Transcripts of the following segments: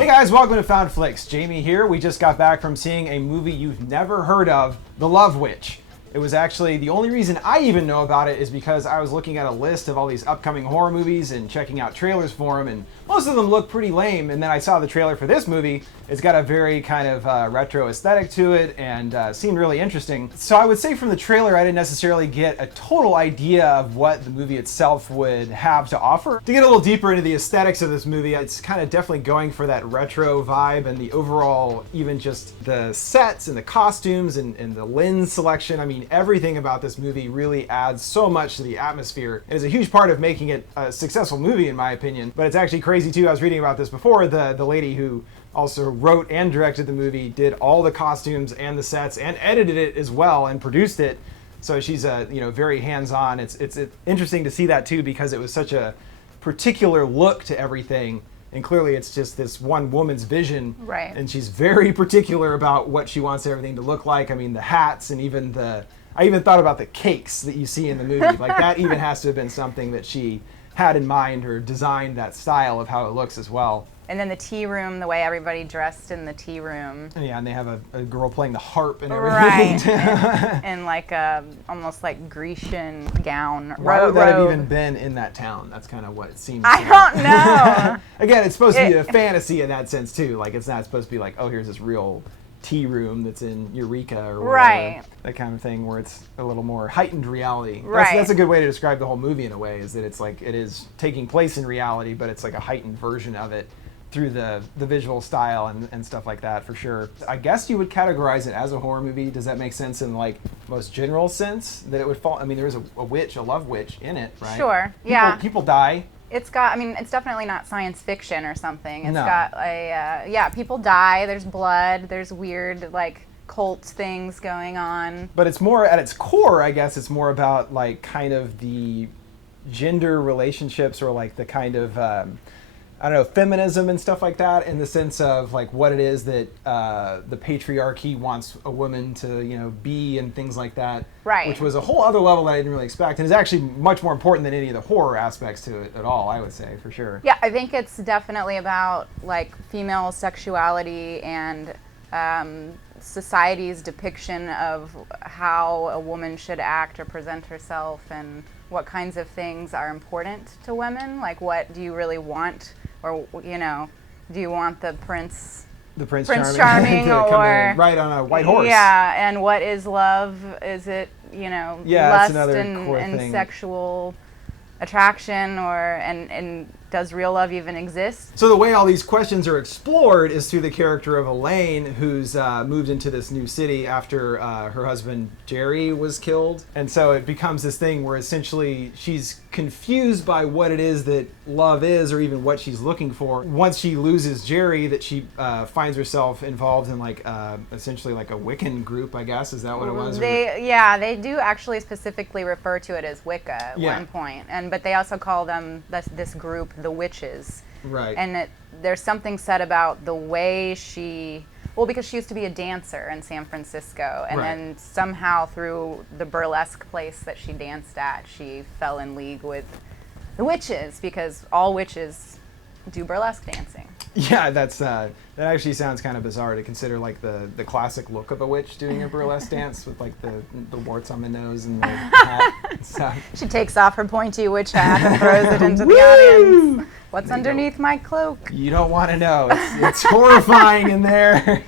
Hey guys, welcome to Found Flicks. Jamie here. We just got back from seeing a movie you've never heard of, The Love Witch. It was actually, the only reason I even know about it is because I was looking at a list of all these upcoming horror movies and checking out trailers for them, and most of them look pretty lame. And then I saw the trailer for this movie. It's got a very kind of retro aesthetic to it and seemed really interesting. So I would say from the trailer, I didn't necessarily get a total idea of what the movie itself would have to offer. To get a little deeper into the aesthetics of this movie, it's kind of definitely going for that retro vibe, and the overall, even just the sets and the costumes and the lens selection. I mean, everything about this movie really adds so much to the atmosphere. It is a huge part of making it a successful movie, in my opinion. But it's actually crazy too. I was reading about this before. The lady who also wrote and directed the movie did all the costumes and the sets and edited it as well and produced it. So she's very hands-on. It's interesting to see that too, because it was such a particular look to everything. And clearly it's just this one woman's vision. Right. And she's very particular about what she wants everything to look like. I mean, the hats and even I even thought about the cakes that you see in the movie. Like that even has to have been something that she had in mind or designed that style of how it looks as well. And then the tea room, the way everybody dressed in the tea room. Yeah, and they have a girl playing the harp and everything. Right. and like almost like Grecian gown. Why would that have even been in that town? That's kind of what it seems. I don't know. Again, it's supposed to be a fantasy in that sense too. Like it's not supposed to be like, oh, here's this real tea room that's in Eureka or whatever, right. That kind of thing, where it's a little more heightened reality. Right. That's a good way to describe the whole movie in a way, is that it's like it is taking place in reality, but it's like a heightened version of it through the visual style and stuff like that, for sure. I guess you would categorize it as a horror movie. Does that make sense in like most general sense that it would fall? I mean, there is a witch, a love witch in it, right? Sure. Yeah. People die. It's definitely not science fiction or something. It's got people die, there's blood, there's weird, like, cult things going on. But it's more, at its core, I guess, it's more about, like, kind of the gender relationships or, like, the kind of, feminism and stuff like that, in the sense of, like, what it is that the patriarchy wants a woman to, be and things like that. Right. Which was a whole other level that I didn't really expect, and is actually much more important than any of the horror aspects to it at all, I would say, for sure. Yeah, I think it's definitely about, like, female sexuality and society's depiction of how a woman should act or present herself, and what kinds of things are important to women. Like, what do you really want? Or, do you want the Prince Charming to or come in right on a white horse? Yeah, and what is love? Is it, lust and sexual attraction, and does real love even exist? So the way all these questions are explored is through the character of Elaine, who's moved into this new city after her husband Jerry was killed. And so it becomes this thing where essentially she's confused by what it is that love is, or even what she's looking for. Once she loses Jerry, that she finds herself involved in like essentially like a Wiccan group, I guess. Is that what it was? They do actually specifically refer to it as Wicca at one point, but they also call them this group the witches. Right. And there's something said about the way because she used to be a dancer in San Francisco, and then somehow through the burlesque place that she danced at, she fell in league with the witches, because all witches do burlesque dancing. Yeah, that actually sounds kind of bizarre to consider, like the classic look of a witch doing a burlesque dance with like the warts on the nose and the hat. So. She takes off her pointy witch hat and throws it into the audience. What's underneath my cloak? You don't want to know. It's horrifying in there.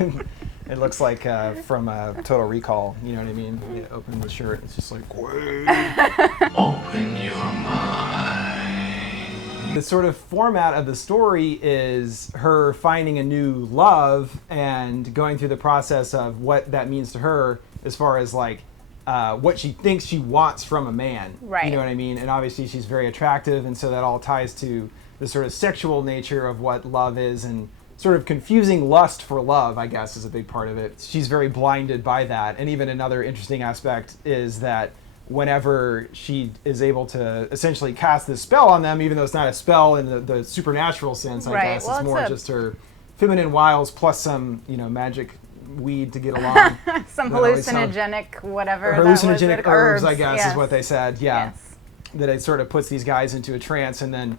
It looks like from Total Recall. You know what I mean? You open the shirt, it's just like, wait. Open your mind. The sort of format of the story is her finding a new love and going through the process of what that means to her, as far as like what she thinks she wants from a man. Right. You know what I mean? And obviously she's very attractive, and so that all ties to the sort of sexual nature of what love is, and sort of confusing lust for love, I guess, is a big part of it. She's very blinded by that. And even another interesting aspect is that whenever she is able to essentially cast this spell on them, even though it's not a spell in the supernatural sense, I guess, it's more just her feminine wiles plus some, magic weed to get along. Some hallucinogenic whatever. Hallucinogenic herbs, I guess, is what they said. Yeah. Yes. That it sort of puts these guys into a trance, and then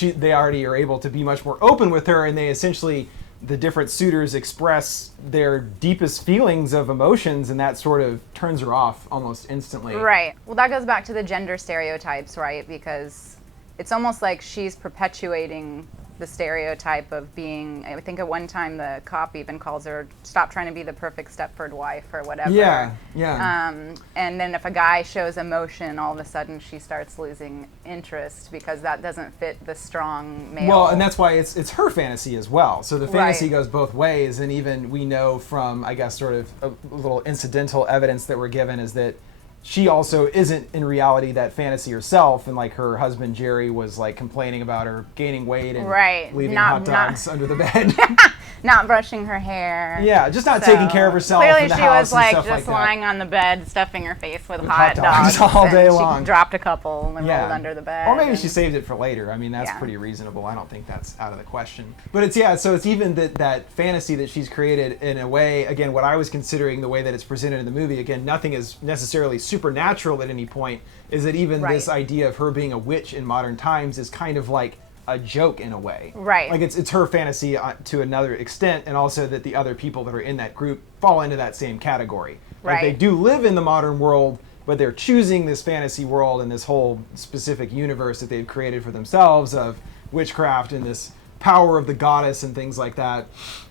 they already are able to be much more open with her, and they essentially the different suitors express their deepest feelings of emotions, and that sort of turns her off almost instantly. Right. Well, that goes back to the gender stereotypes, right? Because it's almost like she's perpetuating the stereotype of being, I think at one time the cop even calls her, stop trying to be the perfect Stepford wife or whatever. Yeah. And then if a guy shows emotion, all of a sudden she starts losing interest because that doesn't fit the strong male. Well, and that's why it's her fantasy as well. So the fantasy Right. goes both ways, and even we know from, I guess, sort of a little incidental evidence that we're given is that she also isn't in reality that fantasy herself, and like her husband Jerry was like complaining about her gaining weight and Right. leaving Not- hot dogs under the bed. not brushing her hair. Yeah, just not taking care of herself Clearly in the she house was and like stuff just like that. lying on the bed, stuffing her face with hot hot dogs dogs all and day she long. dropped a couple and rolled under the bed. Or maybe and- she saved it for later. I mean, that's Yeah. pretty reasonable. I don't think that's out of the question. But it's, yeah, so it's even that fantasy that she's created in a way, again, what I was considering the way that it's presented in the movie, again, nothing is necessarily supernatural at any point, is that even Right. this idea of her being a witch in modern times is kind of like a joke in a way. Right. Like it's her fantasy to another extent, and also that the other people that are in that group fall into that same category. Like they Right. do live in the modern world, but they're choosing this fantasy world and this whole specific universe that they've created for themselves of witchcraft and this power of the goddess and things like that.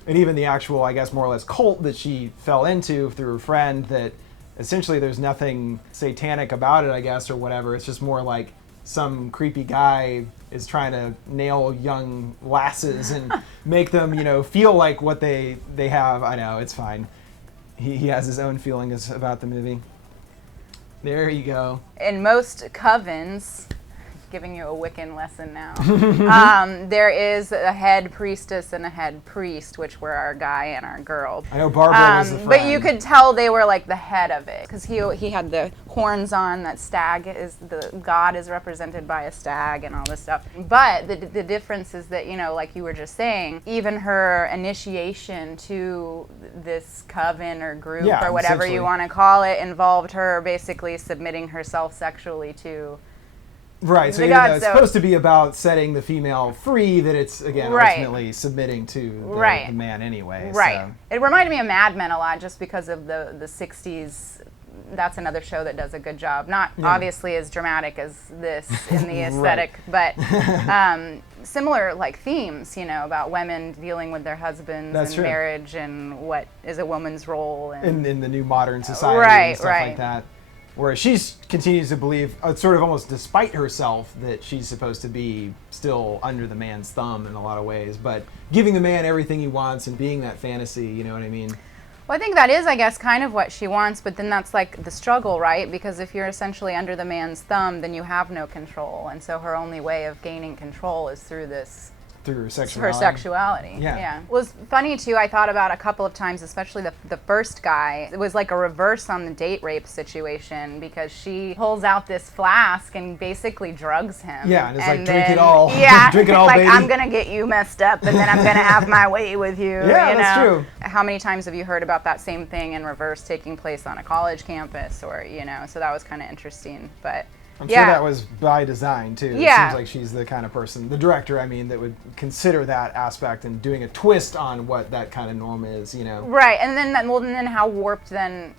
And even the actual, I guess, more or less cult that she fell into through her friend, that essentially there's nothing satanic about it, I guess, or whatever. It's just more like some creepy guy is trying to nail young lasses and make them, feel like what they have. I know, it's fine. He has his own feelings about the movie. There you go. In most covens, giving you a Wiccan lesson now, there is a head priestess and a head priest, which were our guy and our girl. I know Barbara was the friend. But you could tell they were like the head of it because he had the horns on. That stag is the god is represented by a stag and all this stuff. But the difference is that like you were just saying, even her initiation to this coven or group Yeah, or whatever essentially. you want to call it involved her basically submitting herself sexually to. Right, so the even though gods, it's so- supposed to be about setting the female free, that it's, again, Right. ultimately submitting to Right. the man anyway. Right. So. It reminded me of Mad Men a lot just because of the 60s. That's another show that does a good job. Not obviously as dramatic as this in the aesthetic, but similar like themes, about women dealing with their husbands That's and true. marriage and what is a woman's role. And In the new modern society Right, and stuff right. like that. Whereas she continues to believe, sort of almost despite herself, that she's supposed to be still under the man's thumb in a lot of ways, but giving the man everything he wants and being that fantasy, you know what I mean? Well, I think that is, I guess, kind of what she wants, but then that's like the struggle, right? Because if you're essentially under the man's thumb, then you have no control. And so her only way of gaining control is through this. Through her Her sexuality. sexuality. Yeah. It was funny, too. I thought about a couple of times, especially the first guy. It was like a reverse on the date rape situation because she pulls out this flask and basically drugs him. Yeah, and it's like, then- drink it all. Yeah. Drink it all, like, baby. I'm going to get you messed up and then I'm going to have my way with you. Yeah, you that's know? true. How many times have you heard about that same thing in reverse taking place on a college campus or, so that was kind of interesting. But I'm yeah. sure that was by design, too. Yeah. It seems like she's the kind of person, the director, I mean, that would consider that aspect and doing a twist on what that kind of norm is, Right, and then how warped then,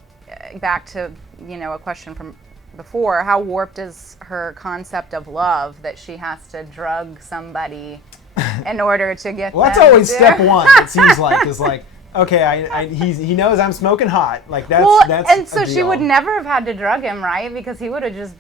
back to, a question from before, how warped is her concept of love that she has to drug somebody in order to get Well, that's them always to- step one, it seems like, is like, okay, he knows I'm smoking hot. Like, that's and so a she deal. would never have had to drug him, right? Because he would have just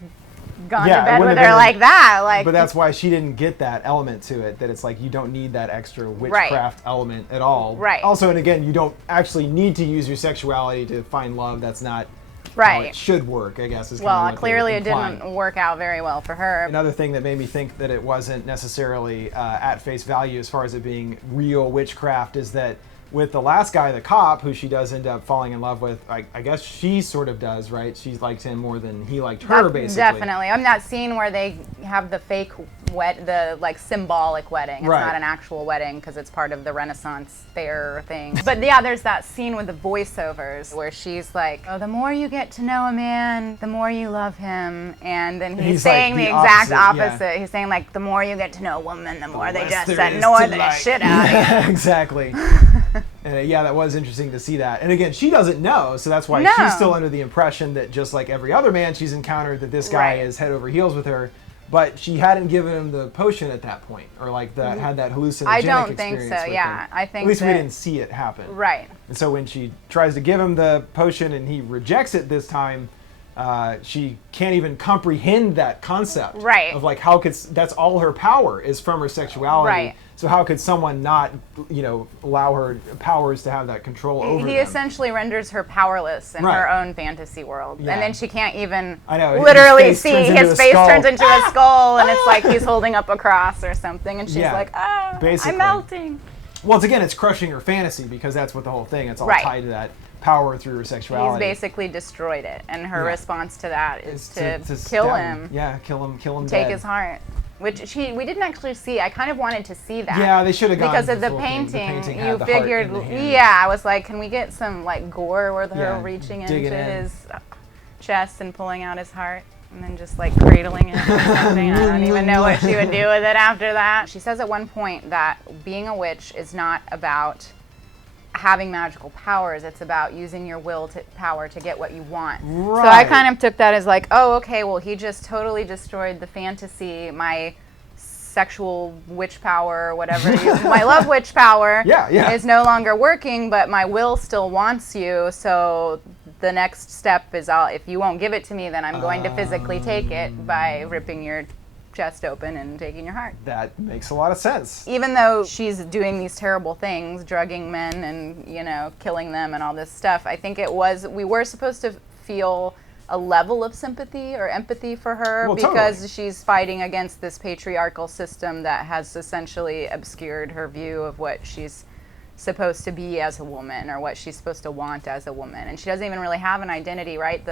gone Yeah, to it bed wouldn't with have her been like that. Like, But that's why she didn't get that element to it, that it's like you don't need that extra witchcraft element at all. Right. Also, and again, you don't actually need to use your sexuality to find love. That's not how Right. it should work, I guess. Is kind of well, what clearly they're it implying. didn't work out very well for her. Another thing that made me think that it wasn't necessarily at face value as far as it being real witchcraft is that with the last guy, the cop, who she does end up falling in love with, I guess she sort of does, right? She liked him more than he liked her, basically. Definitely. I'm that scene where they have the fake the like symbolic wedding. It's not an actual wedding because it's part of the Renaissance fair thing. But yeah, there's that scene with the voiceovers where she's like, "Oh, the more you get to know a man, the more you love him," and then he's saying like the exact opposite. Yeah. He's saying like, "The more you get to know a woman, the more they just annoy the shit out of you." Yeah, exactly. And yeah, that was interesting to see that. And again, she doesn't know, so that's why she's still under the impression that just like every other man she's encountered, that this guy is head over heels with her. But she hadn't given him the potion at that point, or like had that hallucinogenic experience. I don't think so. Yeah, I think at least we didn't see it happen. Right. And so when she tries to give him the potion and he rejects it this time, she can't even comprehend that concept. Right. Of like how could that's all her power is from her sexuality. Right. So how could someone not, allow her powers to have that control over He them? essentially renders her powerless in her own fantasy world. Yeah. And then she can't even literally see his face turns into a skull, and it's like he's holding up a cross or something, and she's like, I'm melting. Well, it's crushing her fantasy, because that's what the whole thing, it's all tied to that power through her sexuality. He's basically destroyed it, and her response to that is to kill him. Yeah, kill him Take his heart. Which we didn't actually see. I kind of wanted to see that. Yeah, they should have gone because of the painting. You figured, I was like, can we get some like gore with her reaching into his chest and pulling out his heart, and then just like cradling it or something? I don't even know what she would do with it after that. She says at one point that being a witch is not about having magical powers, it's about using your power to get what you want. Right. So I kind of took that as like, oh, okay, well, he just totally destroyed the fantasy, my sexual witch power, whatever, my love witch power is no longer working, but my will still wants you, so the next step is if you won't give it to me, then I'm going to physically take it by ripping your chest open and taking your heart. That makes a lot of sense. Even though she's doing these terrible things, drugging men and, killing them and all this stuff, I think we were supposed to feel a level of sympathy or empathy for her because she's fighting against this patriarchal system that has essentially obscured her view of what she's supposed to be as a woman or what she's supposed to want as a woman. And she doesn't even really have an identity, right?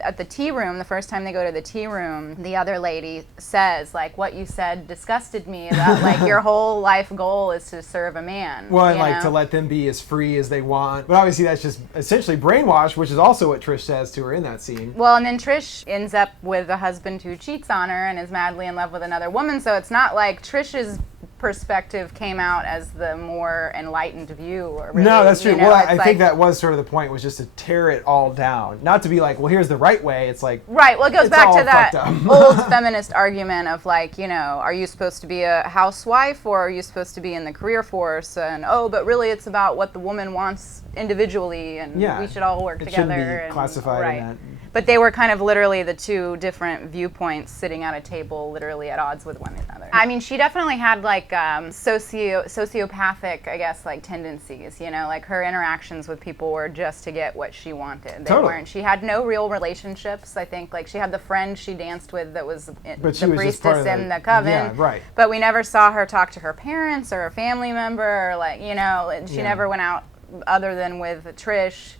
At the tea room, the first time they go to the tea room, the other lady says, like, what you said disgusted me, that, like, your whole life goal is to serve a man. Well, and, like, to let them be as free as they want. But obviously that's just essentially brainwash, which is also what Trish says to her in that scene. Well, and then Trish ends up with a husband who cheats on her and is madly in love with another woman, so it's not like Trish's perspective came out as the more enlightened view. Or really, no, that's true. Well, I think that was sort of the point, was just to tear it all down. Not to be like, well, here's the right way. It's like... Right. Well, it goes back to that old feminist argument of like, are you supposed to be a housewife or are you supposed to be in the career force? And, but really it's about what the woman wants individually, and we should all work together. It shouldn't be classified in that. But they were kind of literally the two different viewpoints sitting at a table literally at odds with one another. I mean, she definitely had like sociopathic, I guess, like tendencies, like her interactions with people were just to get what she wanted. They weren't. She had no real relationships, I think. Like she had the friend she danced with that was the priestess in the coven. Yeah, right. But we never saw her talk to her parents or a family member, or like, she never went out other than with Trish.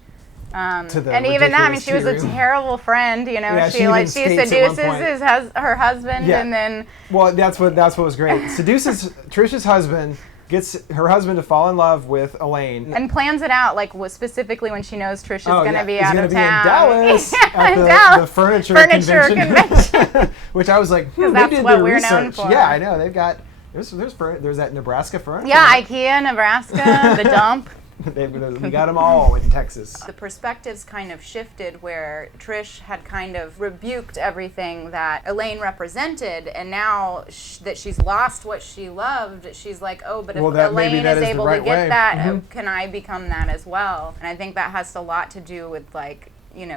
And even that, I mean, she was a terrible friend, she seduces her husband, and then... Well, that's what was great. Seduces Trish's husband, gets her husband to fall in love with Elaine. And plans it out, like, specifically when she knows Trish is going to be out of town. He's going to be in Dallas at the furniture convention. Which I was like, they did their research. Yeah, I know. They've got... There's that Nebraska furniture. Yeah, IKEA, Nebraska, the dump. We got them all in Texas. The perspectives kind of shifted where Trish had kind of rebuked everything that Elaine represented, and now that she's lost what she loved, she's like, but if Elaine is able to get that, can I become that as well? And I think that has a lot to do with like,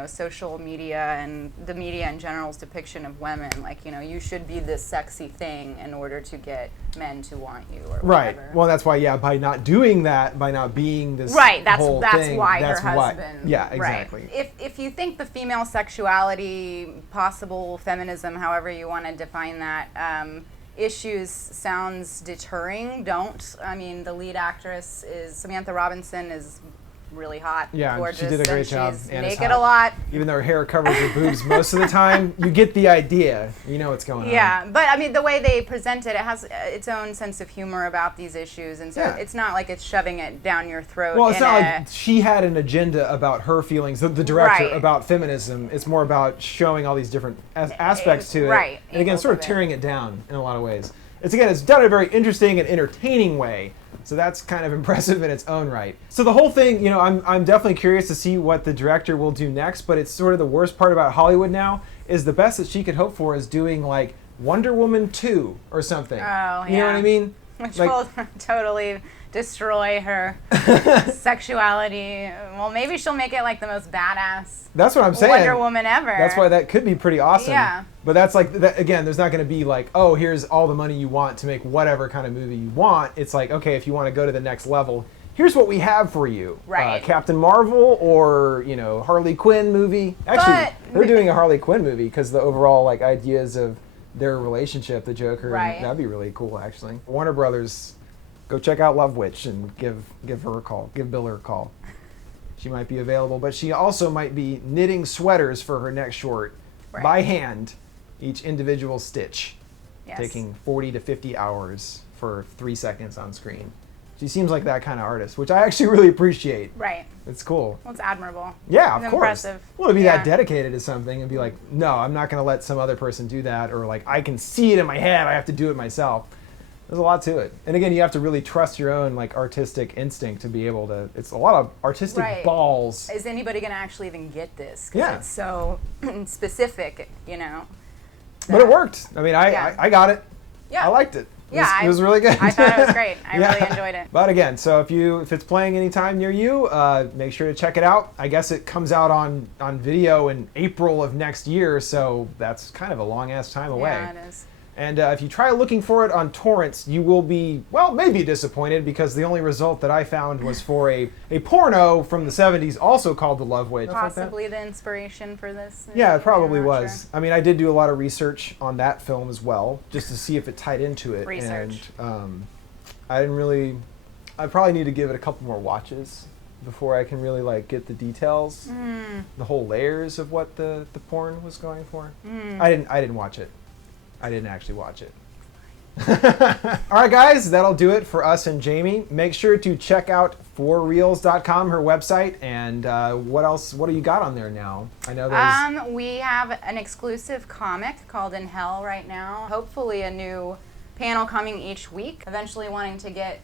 social media and the media in general's depiction of women. Like, you should be this sexy thing in order to get men to want you or whatever. Right. Well, that's why, by not doing that, by not being this that's thing, why her husband. Yeah, exactly. Right. If you think the female sexuality, possible feminism, however you want to define that, issues sounds deterring, don't. I mean, the lead actress is Samantha Robinson, is really hot, Yeah, gorgeous, she did a great and job. she's and it's naked hot. a lot. Even though her hair covers her boobs most of the time, you get the idea. You know what's going on. Yeah, but I mean, the way they present it, it has its own sense of humor about these issues, and so Yeah. it's not like it's shoving it down your throat. Well, it's in not a, like she had an agenda about her feelings, the director, Right. about feminism. It's more about showing all these different aspects to it. Right, And again, angles sort of of it. tearing it down in a lot of ways. It's done in a very interesting and entertaining way. So that's kind of impressive in its own right. So the whole thing, I'm definitely curious to see what the director will do next, but it's sort of the worst part about Hollywood now is the best that she could hope for is doing like Wonder Woman 2 or something. Oh, You know what I yeah. mean? which Like- will totally destroy her sexuality. Well, maybe she'll make it like the most badass That's what I'm saying. Wonder Woman ever. That's why that could be pretty awesome. Yeah. But that's like, again, there's not going to be like, oh, here's all the money you want to make whatever kind of movie you want. It's like, okay, if you want to go to the next level, here's what we have for you. Right. Captain Marvel or, Harley Quinn movie. Actually, But- they're doing a Harley Quinn movie because the overall like ideas of their relationship, the Joker, Right. that'd be really cool actually. Warner Brothers, go check out Love Witch and give her a call. Give Bill her a call. She might be available, but she also might be knitting sweaters for her next short Right. by hand, each individual stitch, Yes. taking 40 to 50 hours for 3 seconds on screen. She seems like that kind of artist, which I actually really appreciate. Right. It's cool. Well, it's admirable. Yeah, It's of course. impressive. Well, to be Yeah. that dedicated to something and be like, no, I'm not going to let some other person do that, or like, I can see it in my head, I have to do it myself. There's a lot to it. And again, you have to really trust your own like artistic instinct to be able to, it's a lot of artistic Right. balls. Is anybody going to actually even get this? 'Cause Yeah. it's so specific, But it worked. I mean, Yeah. I got it. Yeah. I liked it. Yeah, It was really good. I thought it was great. I Yeah. really enjoyed it. But again, so if it's playing anytime near you, make sure to check it out. I guess it comes out on video in April of next year, so that's kind of a long ass time away. Yeah, it is. And if you try looking for it on torrents, you will be, well, maybe disappointed because the only result that I found was for a porno from the 70s also called The Love Witch. Possibly the inspiration for this. Yeah, it probably I'm not was. I mean, I did do a lot of research on that film as well, just to see if it tied into it. Research. And I probably need to give it a couple more watches before I can really like get the details, the whole layers of what the porn was going for. I didn't watch it. I didn't actually watch it. All right, guys, that'll do it for us and Jamie. Make sure to check out forreals.com, her website, and what else? What do you got on there now? I know there's. We have an exclusive comic called In Hell right now. Hopefully a new panel coming each week. Eventually wanting to get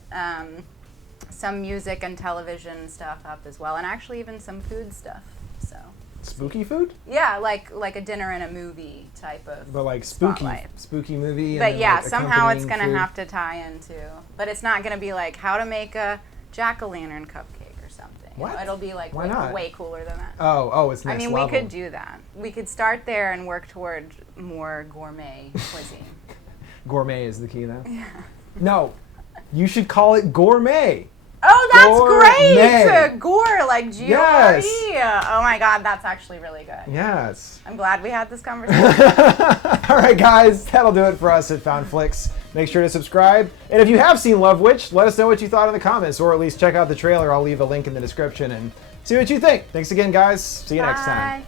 some music and television stuff up as well, and actually even some food stuff. So Spooky food? yeah, like a dinner and a movie type of. But like spotlight. spooky movie. And But then, yeah, like, somehow it's accompanying gonna food. have to tie into. But it's not gonna be like how to make a jack-o'-lantern cupcake or something. You know, What? it'll be like Why not? way cooler than that. Oh, it's next I mean, level. we could do that. We could start there and work toward more gourmet cuisine. Gourmet is the key, though. Yeah. No, you should call it gourmet. Oh, that's Gourmet. great! Gore, like G-O-R-E. Yes. Oh my God, that's actually really good. Yes. I'm glad we had this conversation. All right, guys, that'll do it for us at Found Flicks. Make sure to subscribe. And if you have seen Love Witch, let us know what you thought in the comments, or at least check out the trailer. I'll leave a link in the description and see what you think. Thanks again, guys. See you next time. Bye.